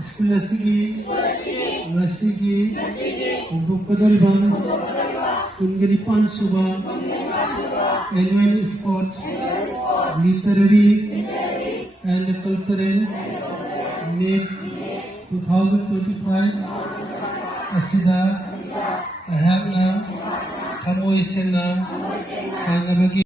School Masigi, Bukadalban, Kungaripan Suba, Annual Sport, Literary and Cultural Meet 2025, Asida, Ahamna, Kamoisena, Sanabagi.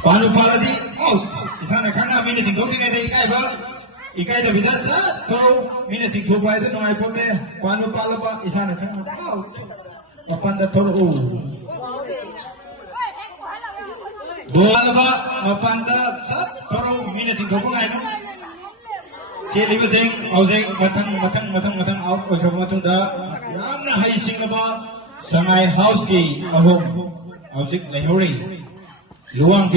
Panupaladi out. Isana kana mina sing thoti ne dei kai ba. Ikai da bida sa thoro mina sing thopai da noi pote. Panupalaba isana kana out. Mapanda thoro o. Bolaba mapanda sa thoro mina sing thopa ngai no. Cheliba sing auseng matang out oi khama tu da yamna hai sing ba sangai house ki ahom. Object Lahori Luang